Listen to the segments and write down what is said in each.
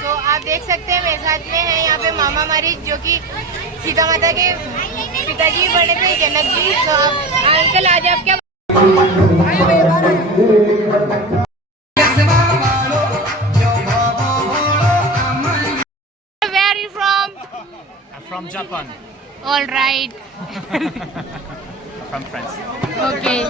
तो आप देख सकते हैं मेरे साथ में है यहाँ पे मामा हमारी, जो कि सीता माता के पिताजी बने थे, जनक जी। तो अंकल आज आप क्या Where are you from? I'm from Japan. All right. From France. Okay.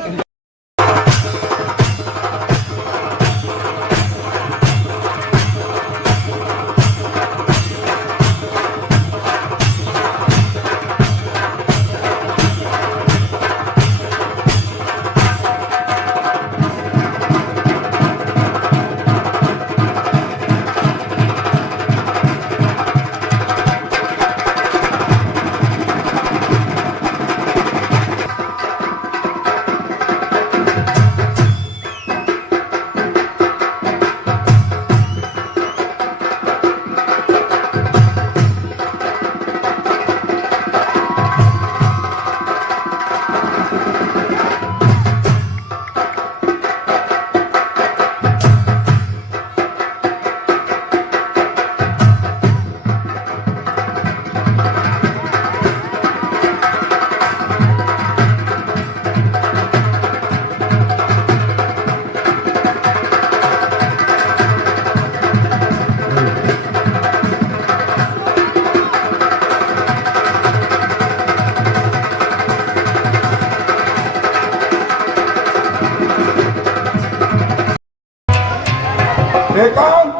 कौन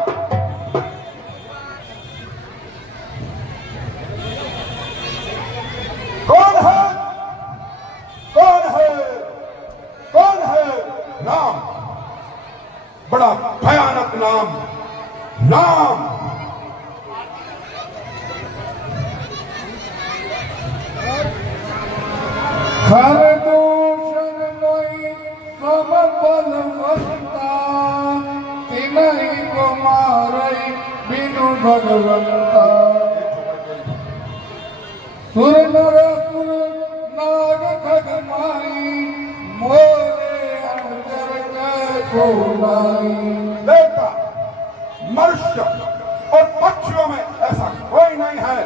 कौन है कौन है कौन है? नाम, बड़ा भयानक नाम, नाम हर दूषण मोई सब बलवंता, तिनहि को मारई बिनु भगवंता। सुर नर असुर नाग खग माई, मोरे अंतर को नाई। देवता, मनुष्य और पक्षियों में ऐसा कोई नहीं है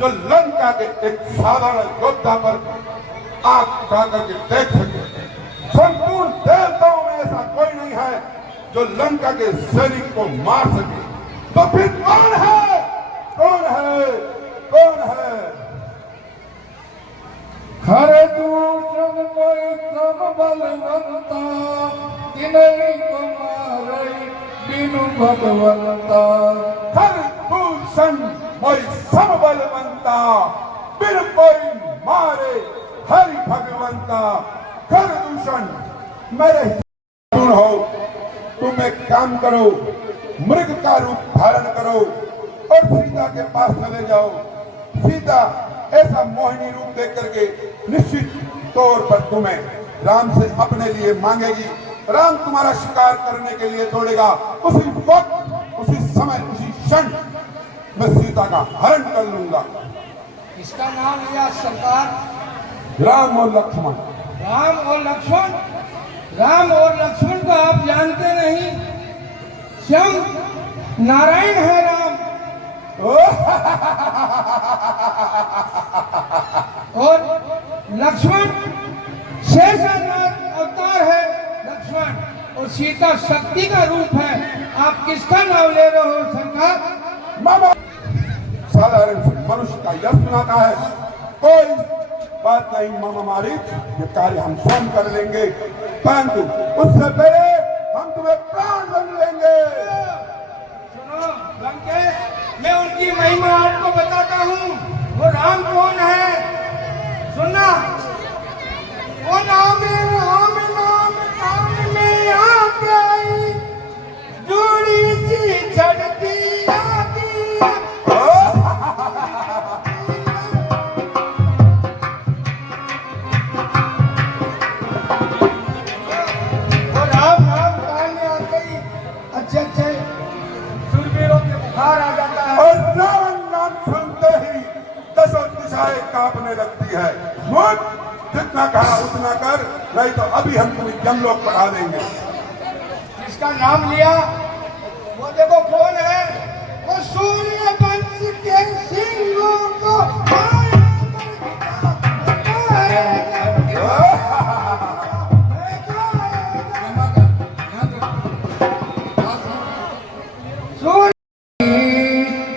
जो लंका के एक साधारण योद्धा पर आंख उठा करके देख सके। संपूर्ण देवताओं में ऐसा कोई नहीं है जो लंका के सैनिक को मार सके। तो फिर कौन है? कौन है? कौन है? हर दूषण कोई सब बलवंता, तिनहि को मारई बिनु भगवंता। हर दूषण कोई सब बलवंता, बिन कोई मारे हरि भगवंता। हर दूषण मेरे पूर्ण हो, तुम एक काम करो, मृग का रूप धारण करो और सीता के पास चले जाओ। सीता ऐसा मोहिनी रूप देख करके निश्चित तौर पर तुम्हें राम से अपने लिए मांगेगी। राम तुम्हारा शिकार करने के लिए छोड़ेगा। उसी वक्त, उसी समय, उसी क्षण मैं सीता का हरण कर लूंगा। इसका नाम लिया सरकार? राम और लक्ष्मण। राम और लक्ष्मण? राम और लक्ष्मण को आप जानते नहीं, स्वयं नारायण है राम। और लक्ष्मण शेषनाग अवतार है लक्ष्मण, और सीता शक्ति का रूप है। आप किसका नाम ले रहे हो सरकार? मामा साधारण मनुष्य का यश सुनाता है। कोई बात नहीं मामा मालिक, ये कार्य हम स्वयं कर लेंगे, परंतु उससे पहले हम तुम्हें प्राण दंड लेंगे। सुनो लंकेश, मैं उनकी महिमा आपको बताता हूँ। वो राम कौन है सुनना। वो नाम राम नाम कान में आ गई, जोड़ी सी चढ़ती आती। कांपने लगती है। मुझ जितना कहा उतना कर, नहीं तो अभी हम तुम्हें जमलोक पढ़ा देंगे। इसका नाम लिया, वो देखो कौन है।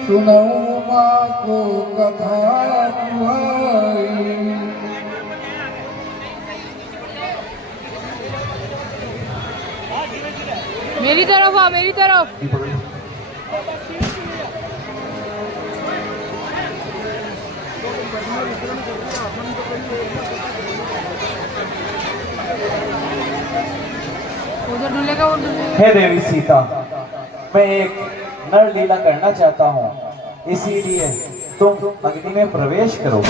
सुनाऊं माँ को कथा तुम्हारी। मेरी तरफ आ, मेरी तरफ। उधर ढूंढेगा, वो ढूंढेगा। हे देवी सीता, मैं एक नर लीला करना चाहता हूँ, इसीलिए तुम अग्नि में प्रवेश करो।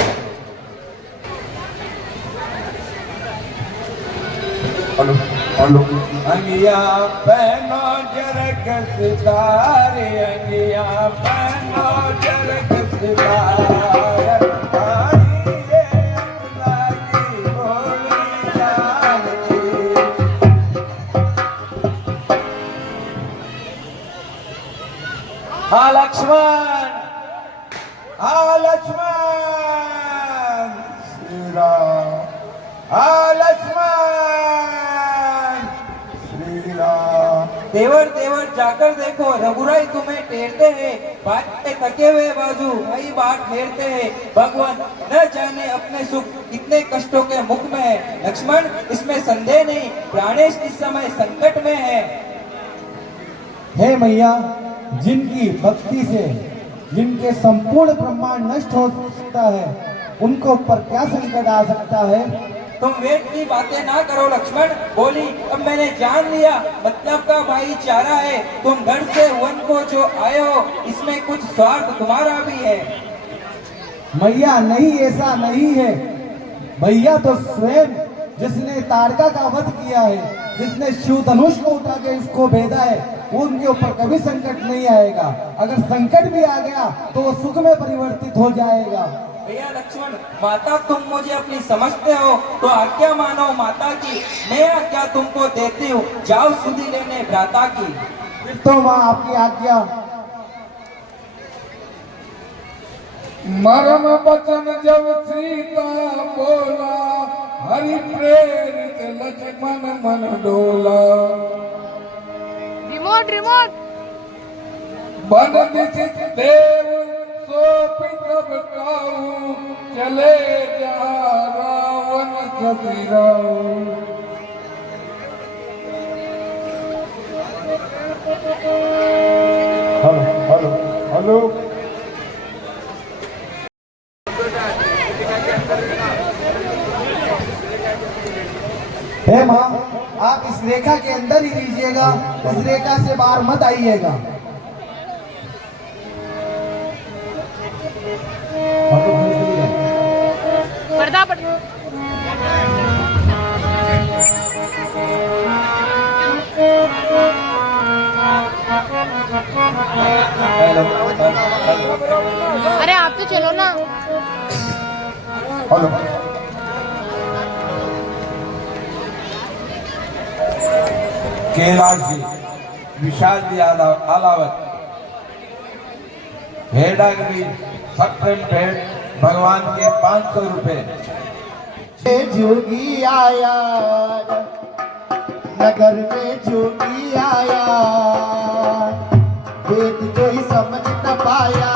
Hello hello. अंगिया पहनो जरक सितारे, अंगिया पहनो जरक सितारे, आई ये लागी भोली लागी। हाँ लक्ष्मण, हाँ लक्ष्मण, श्री राम। हाँ लक्ष्मण, श्री राम। देवर देवर जाकर देखो, रघुराई तुम्हें टेरते हैं, बात पे थके हुए बाजू वही बात फेरते हैं। भगवान न जाने अपने सुख कितने कष्टों के मुख में है। लक्ष्मण, इसमें संदेह नहीं, प्राणेश इस समय संकट में है। हे मैया, जिनकी भक्ति से जिनके संपूर्ण ब्रह्मांड नष्ट हो सकता है, उनको ऊपर क्या संकट आ सकता है? तुम वेद की बातें ना करो लक्ष्मण। बोली, अब मैंने जान लिया, मतलब का भाईचारा है। तुम घर से वन को जो आए हो, इसमें कुछ स्वार्थ तुम्हारा भी है। मैया नहीं, ऐसा नहीं है। भैया तो स्वयं जिसने तारका का वध किया है, जिसने शिव धनुष को उठा के उसको भेदा है, वो उनके ऊपर कभी संकट नहीं आएगा। अगर संकट भी आ गया तो वो सुख में परिवर्तित हो जाएगा। भैया लक्ष्मण, माता तुम मुझे अपनी समझते हो तो आज्ञा मानो माता की। मैं आज्ञा तुमको देती हूँ, जाओ सुधि लेने भ्राता की। फिर तो माँ आपकी आज्ञा। मरम बचन जब सीता बोला, हरि प्रेरित लक्ष्मण मन डोला। Remote remote. बन दिसित देव सोपि सब काऊ, चले जा रावण सतीराऊ। Hello hello hello. हे माँ, आप इस रेखा के अंदर ही लीजिएगा, इस रेखा से बाहर मत आइएगा। पर्दा पर्दा। अरे आप तो चलो ना। हेलो। कैलाश जी, विशाल जी आलावत, हेडागिरी सप्रेम भेंट भगवान के 500 रुपए। जोगी आया नगर में, जोगी आया, वेद कोई समझ न पाया,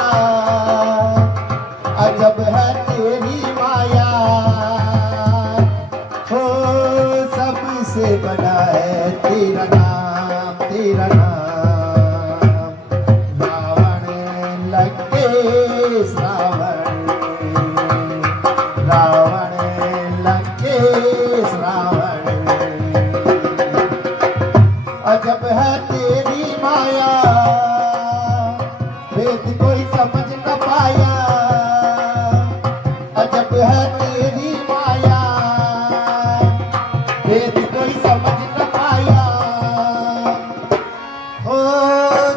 अजब है तेरी माया। हो सबसे बड़ा है तेरा नाम, तेरा नाम। रावण लंकेश रावण, रावण लंकेश रावण। अजब है तेरी माया, वेद कोई समझ न पाया, अजब है तेरी माया, वेद कोई समझ न पाया। हो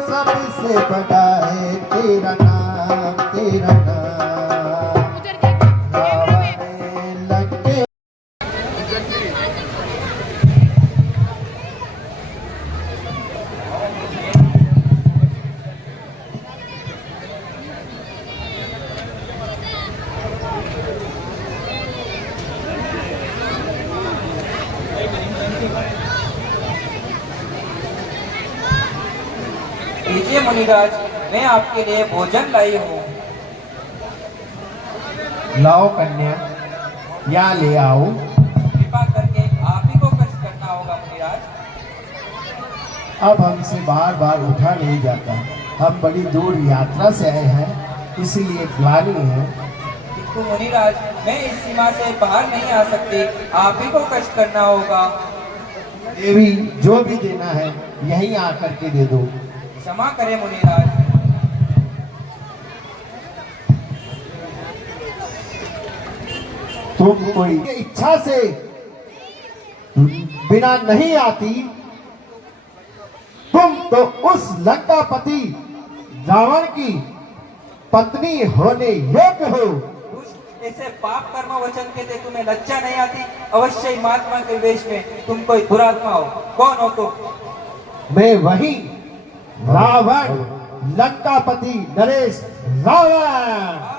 सबसे बड़ा है तेरा नाम, तेरा नाम। उधर देख, कैमरा में। रावण लंकेश। लीजिए मुनिराज, मैं आपके लिए भोजन लाई हूँ। लाओ कन्या, या ले आओ। कृपा करके आप ही को कष्ट करना होगा मुनिराज। अब हमसे बार बार उठा नहीं जाता। हम बड़ी दूर यात्रा से आए हैं, इसीलिए ग्लानि है। किंतु मुनिराज, मैं इस सीमा से बाहर नहीं आ सकती, आप ही को कष्ट करना होगा। देवी, जो भी देना है यहीं आकर के दे दो। क्षमा करें मुनिराज। तुम कोई इच्छा से बिना नहीं आती, तुम तो उस लंकापति रावण की पत्नी होने योग्य हो। दुष्ट, ऐसे पाप कर्म वचन के थे, तुम्हें लज्जा नहीं आती? अवश्य ही महात्मा के वेश में तुम कोई दुरात्मा हो। कौन हो तुम? मैं वही रावण, लंकापति नरेश रावण।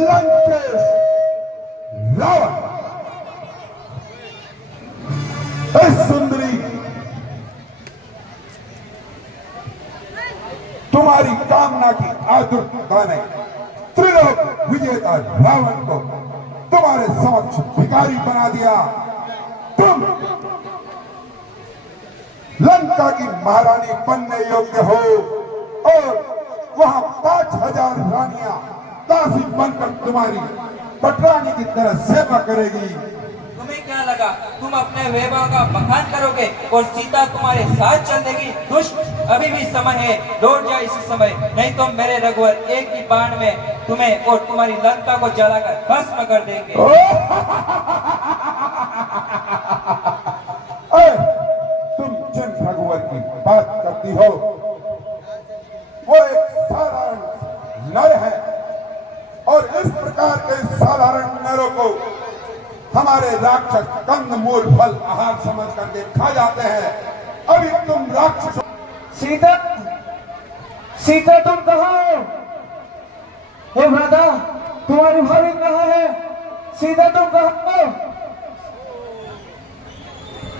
लंकेश रावण, सुंदरी, तुम्हारी कामना की आतुरता ने त्रिलोक विजेता रावण को तुम्हारे समक्ष भिखारी बना दिया। तुम लंका की महारानी बनने योग्य हो और वहां 5000 रानियां दासी बनकर तुम्हारी पटरानी की तरह सेवा करेगी। तुम्हें क्या लगा तुम अपने वैभव का बखान करोगे और सीता तुम्हारे साथ चल देगी? दुष्ट, अभी भी समय है, लौट जाए इसी समय, नहीं तो मेरे रघुवर एक ही बाण में तुम्हें और तुम्हारी लंका को जलाकर भस्म कर देंगे। तुम जिन रघुवर की बात करती हो वो एक साधारण नर है और इस प्रकार के साधारण नरों को हमारे राक्षस कंदमूल फल आहार समझ करके खा जाते हैं। अभी तुम राक्षस। सीता, सीता तुम कहाँ हो? हे भ्राता, तुम्हारी भाभी कहाँ है? सीता तुम कहाँ हो?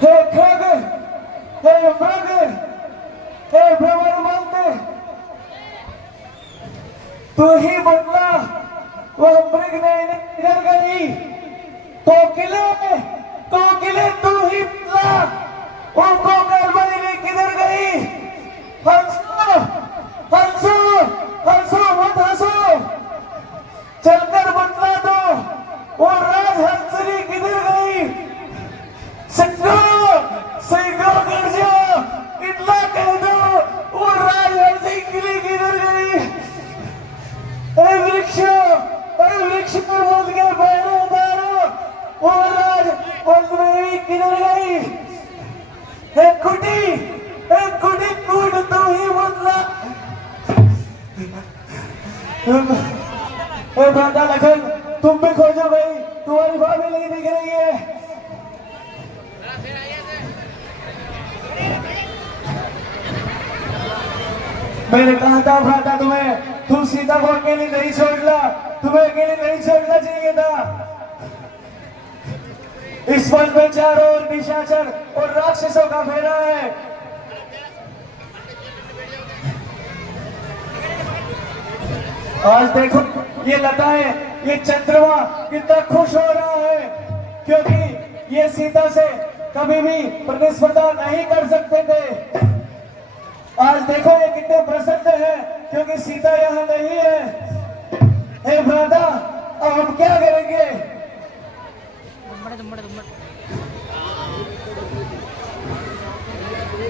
हे खग, हे मृग, हे भ्रमरमंद, तू ही बदला वह मृग ने इधर गई। कोकिले तू ही बदला, उनको गड़बड़ी किधर गई? हंसो, हंसो, हंसो मत हंसो, चलकर बतला दो वो राज हंसनी किधर गई? सिंगो, सिंगो गर्जो, इतना कह दो वो राज हंसी किधर गई? वृक्ष पर बोल के पहरेदारो, वो राज पद्मदेवी किधर गई? एक कुटी कूट तू ही बदला। भ्राता लखन, तुम भी खोजो भाई, तुम्हारी भाभी नहीं दिख रही है। मैंने कहा था भ्राता तुम्हें, तुम सीता को अकेली नहीं छोड़ना, तुम्हें अकेले नहीं छोड़ना चाहिए था। इस वन में चारों ओर निशाचर और राक्षसों का फेरा है। आज देखो ये लताएं, ये चंद्रमा कितना खुश हो रहा है, क्योंकि ये सीता से कभी भी प्रतिस्पर्धा नहीं कर सकते थे। आज देखो ये कितने प्रसन्न हैं, क्योंकि सीता यहाँ नहीं है। हे भ्राता, अब हम क्या करेंगे?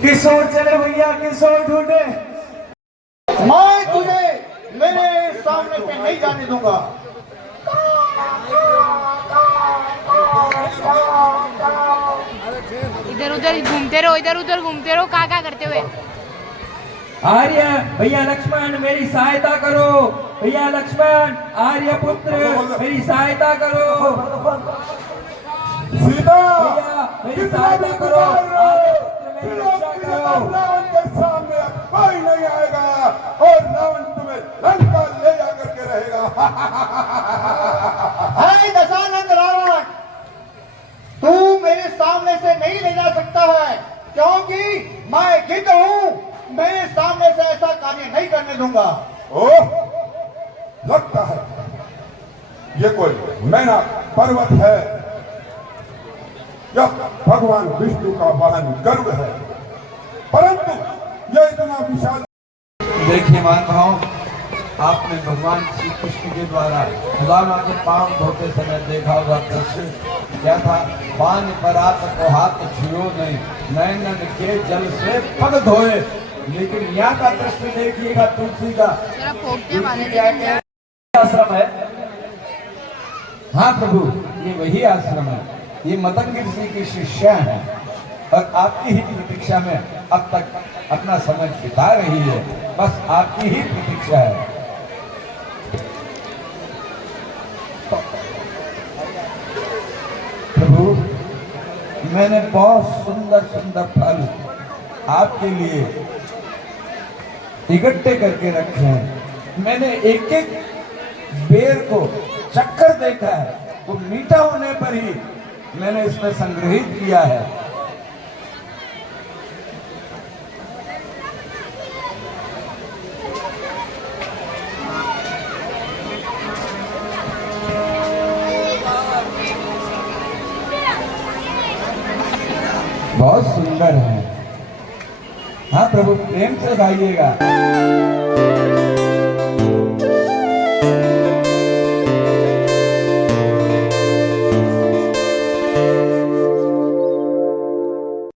किस ओर चले भैया, किस ओर ढूंढे? मैं तुझे मेरे सामने पे नहीं जाने दूंगा। इधर उधर घूमते रहो, इधर उधर घूमते रहो, क्या करते हुए? आर्य, भैया लक्ष्मण मेरी सहायता करो। भैया लक्ष्मण, आर्य पुत्र मेरी सहायता करो। सीता, भैया मेरी सहायता करो, मेरी रक्षा करो। रावण के सामने कोई नहीं आएगा और रावण तुम्हें लंका ले जाकर के रहेगा। दशानंद रावण, तू मेरे सामने से नहीं ले जा सकता है, क्योंकि मैं गिद्ध हूं। मेरे सामने से ऐसा कार्य नहीं करने दूंगा। ओह, लगता है ये कोई मैना पर्वत है या भगवान विष्णु का वाहन गरुड़ है, परंतु यह इतना विशाल। देखिए महानुभाव, आपने भगवान श्री कृष्ण के द्वारा खुदा माँ के पांव धोते समय देखा होगा दृश्य क्या था। पान पर आप को हाथ छुओ नहीं, नैनन के जल से पग धोए। लेकिन यहाँ का दृश्य देखिएगा तुलसी का। आश्रम है। हाँ प्रभु, ये वही आश्रम है। ये मतंग ऋषि की शिष्या हैं और आपकी ही प्रतीक्षा में अब तक अपना समय बिता रही है। बस आपकी ही प्रतीक्षा है। प्रभु, मैंने बहुत सुंदर सुंदर फल आपके लिए इकट्ठे करके रखे हैं। मैंने एक एक बेर को चक्कर देखा है, वो मीठा होने पर ही मैंने इसमें संग्रहित किया है। बहुत सुंदर है। हाँ प्रभु, प्रेम से गाइएगा।